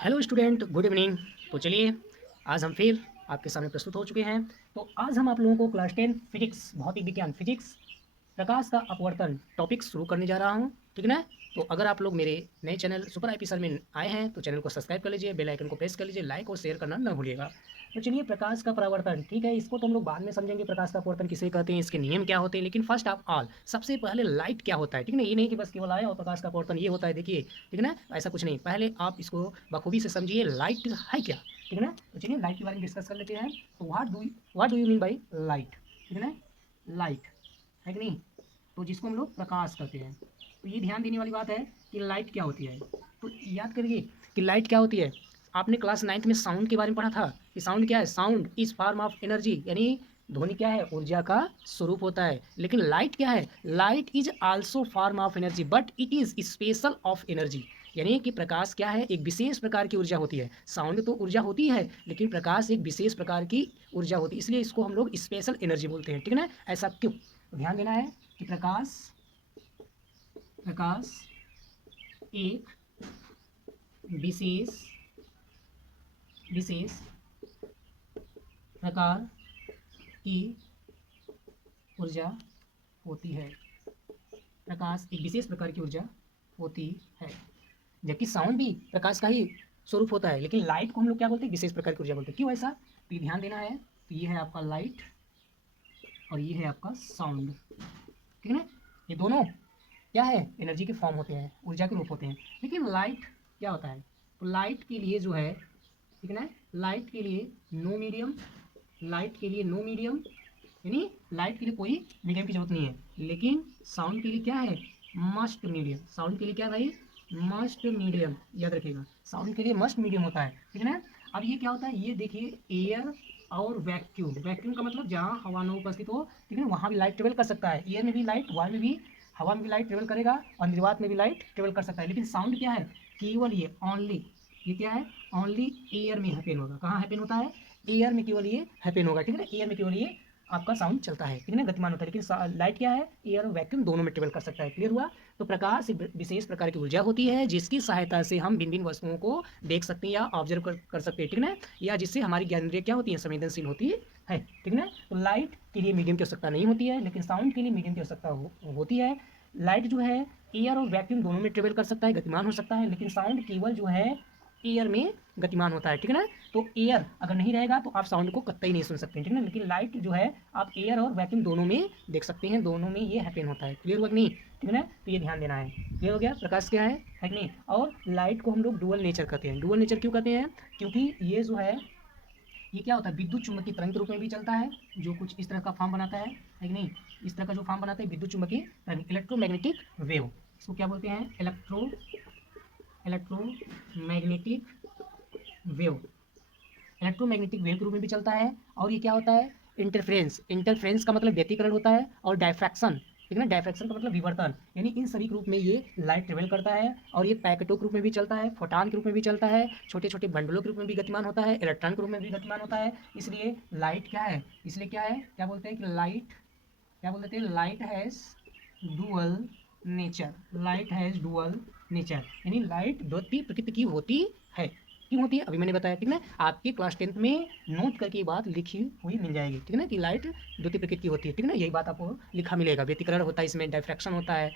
Hello student, good evening. तो चलिए, आज हम फिर आपके सामने प्रस्तुत हो चुके हैं। तो आज हम आप लोगों को क्लास 10 फिजिक्स, भौतिक विज्ञान फिजिक्स, प्रकाश का अपवर्तन टॉपिक शुरू करने जा रहा हूँ। ठीक है ना? तो अगर आप लोग मेरे नए चैनल सुपर आईपी सर में आए हैं तो चैनल को सब्सक्राइब कर लीजिए, बेल आइकन को प्रेस कर लीजिए, लाइक और शेयर करना न भूलिएगा। तो चलिए, प्रकाश का परावर्तन, ठीक है, इसको तो हम लोग बाद में समझेंगे, प्रकाश का अपवर्तन किसे कहते हैं, इसके नियम क्या होते हैं। लेकिन फर्स्ट ऑफ ऑल, सबसे पहले लाइट क्या होता है, ठीक है ना? ये नहीं कि बस केवल आया और प्रकाश का अपवर्तन ये होता है, देखिए, ठीक है ना? ऐसा कुछ नहीं, पहले आप इसको बखूबी से समझिए, लाइट है क्या, ठीक है ना? तो चलिए लाइट के बारे में डिस्कस कर लेते हैं। तो what do you mean by light, ठीक है ना? लाइट है कि नहीं? तो जिसको हम लोग प्रकाश कहते हैं। तो ये ध्यान देने वाली बात है कि लाइट क्या होती है। तो याद करिए कि लाइट क्या होती है। आपने क्लास 9th में साउंड के बारे में पढ़ा था कि साउंड क्या है। Sound is form of energy, यानी ध्वनि क्या है, ऊर्जा का स्वरूप होता है। लेकिन लाइट क्या है, light is also form of energy but it is special of energy. यानी कि प्रकाश क्या है, एक विशेष प्रकार की ऊर्जा होती है। साउंड तो ऊर्जा होती है, लेकिन प्रकाश एक विशेष प्रकार की ऊर्जा होती है, इसलिए इसको हम लोग स्पेशल एनर्जी बोलते हैं। ठीक है ना? ऐसा क्यों, तो ध्यान देना है कि प्रकाश प्रकाश एक विशेष विशेष प्रकार की ऊर्जा होती है। प्रकाश एक विशेष प्रकार की ऊर्जा होती है, जबकि साउंड भी प्रकाश का ही स्वरूप होता है। लेकिन लाइट को हम लोग क्या बोलते हैं, विशेष प्रकार की ऊर्जा बोलते हैं। क्यों ऐसा, तो ये ध्यान देना है। तो ये है आपका लाइट और ये है आपका साउंड, ठीक है ना? ये दोनों क्या है, एनर्जी के फॉर्म होते हैं, ऊर्जा के रूप होते हैं। लेकिन लाइट क्या होता है, तो लाइट के लिए जो है, ठीक है ना, लाइट के लिए नो मीडियम, लाइट के लिए नो मीडियम, यानी लाइट के लिए कोई मीडियम की जरूरत नहीं है। लेकिन साउंड के लिए क्या है, मस्ट मीडियम। साउंड के लिए क्या है भाई, मस्ट मीडियम। याद रखिएगा, साउंड के लिए मस्ट मीडियम होता है, ठीक है ना? अब ये क्या होता है, ये देखिए, एयर और वैक्यूम। वैक्यूम का मतलब जहाँ हवा न उपस्थित हो, ठीक है ना, वहाँ भी लाइट ट्रेवल कर सकता है। एयर में भी लाइट, वायु में भी, हवा में भी लाइट ट्रेवल करेगा और निर्वात में भी लाइट ट्रेवल कर सकता है। लेकिन साउंड क्या है, केवल ये ओनली, ये क्या है, ओनली एयर में हैपेन होगा। कहाँ हैपेन होता है, एयर में केवल ये हैपेन होगा, ठीक है ना? एयर में केवल ये आपका साउंड चलता है, ठीक है ना, गतिमान होता है। लेकिन लाइट क्या है, एयर और वैक्यूम दोनों में ट्रेवल कर सकता है। क्लियर हुआ? तो प्रकाश एक विशेष प्रकार की ऊर्जा होती है जिसकी सहायता से हम भिन्न भिन्न वस्तुओं को देख सकते हैं या ऑब्जर्व कर सकते हैं, ठीक है ना? या जिससे हमारी ज्ञानेंद्रिय क्या होती है, संवेदनशील होती है, ठीक है ना? तो लाइट के लिए मीडियम की आवश्यकता नहीं होती है, लेकिन साउंड के लिए मीडियम की आवश्यकता होती है। लाइट जो है एयर और वैक्यूम दोनों में ट्रेवल कर सकता है, गतिमान हो सकता है, लेकिन साउंड केवल जो है एयर में गतिमान होता है, ठीक है ना? तो एयर अगर नहीं रहेगा तो आप साउंड को कतई नहीं सुन सकते, ठीक है ना? लेकिन लाइट जो है आप एयर और वैक्यूम दोनों में देख सकते हैं, दोनों में ये हैपेन होता है। क्लियर हुआ कि नहीं, ठीक है ना? तो ये ध्यान देना है। क्लियर हो गया, प्रकाश क्या है कि नहीं? और लाइट को हम लोग डुअल नेचर कहते हैं। डुअल नेचर क्यों कहते हैं, क्योंकि ये जो है, ये क्या होता है, विद्युत चुम्बकीय तरंग के रूप में भी चलता है, जो कुछ इस तरह का फॉर्म बनाता है कि नहीं? इस तरह का जो फॉर्म बनाता है विद्युत चुम्बकीय तरंग, इलेक्ट्रोमैग्नेटिक वेव, इसको क्या बोलते हैं, इलेक्ट्रोमैग्नेटिक वेव। इलेक्ट्रोमैग्नेटिक वेव के रूप में भी चलता है। और ये क्या होता है, इंटरफ्रेंस। इंटरफ्रेंस का मतलब व्यतिकरण होता है, और डायफ्रैक्शन, ठीक है ना, डायफ्रैक्शन का मतलब विवर्तन। यानी इन सभी के रूप में ये लाइट ट्रेवल करता है। और ये पैकेटों के रूप में भी चलता है, फोटान के रूप में भी चलता है, छोटे छोटे बंडलों के रूप में भी गतिमान होता है, इलेक्ट्रॉन के रूप में भी गतिमान होता है। इसलिए लाइट क्या है, इसलिए क्या है, क्या बोलते हैं कि लाइट, क्या बोलते हैं, light has dual nature. Light has dual nature, यानी लाइट द्वितीय प्रकृति की होती है। क्यों होती है, अभी मैंने बताया, ठीक है ना? आपके क्लास 10th में नोट करके ये बात लिखी हुई मिल जाएगी, ठीक है ना, कि लाइट द्वितीय प्रकृति की होती है, ठीक है ना? यही बात आपको लिखा मिलेगा। व्यतिकरण होता है, इसमें डायफ्रैक्शन होता है,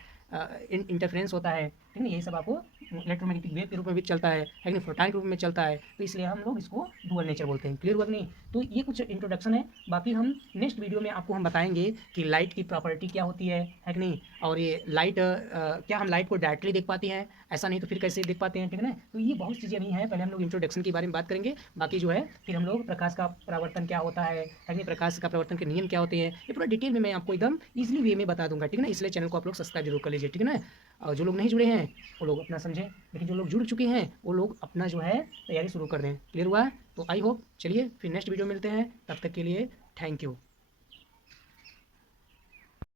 इंटरफेरेंस होता है, ठीक है ना? यही सब आपको इलेक्ट्रोमैग्नेटिक वेव के रूप में भी चलता है, लेकिन फोटॉन के रूप में चलता है, तो इसलिए हम लोग इसको डुअल नेचर बोलते हैं। क्लियर हुआ कि नहीं? तो ये कुछ इंट्रोडक्शन है। बाकी हम नेक्स्ट वीडियो में आपको हम बताएंगे कि लाइट की प्रॉपर्टी क्या होती है कि नहीं? और ये लाइट क्या हम लाइट को डायरेक्टली देख पाते हैं, ऐसा नहीं तो फिर कैसे देख पाते हैं, ठीक है ना? तो ये बहुत चीज़ें अभी हैं, पहले हम लोग इंट्रोडक्शन के बारे में बात करेंगे। बाकी जो है फिर हम लोग प्रकाश का परावर्तन क्या होता है कि नहीं, प्रकाश का परावर्तन के नियम क्या होते हैं, ये पूरा डिटेल में मैं आपको एकदम ईजिली वे में बता दूंगा, ठीक है ना? इसलिए चैनल को आप लोग सब्सक्राइब जरूर कर लीजिए, ठीक है ना? और जो लोग नहीं जुड़े हैं वो लोग अपना समझें, लेकिन जो लोग जुड़ चुके हैं वो लोग अपना जो है तैयारी शुरू कर दें। क्लियर हुआ है? तो आई होप, चलिए फिर नेक्स्ट वीडियो मिलते हैं, तब तक के लिए थैंक यू।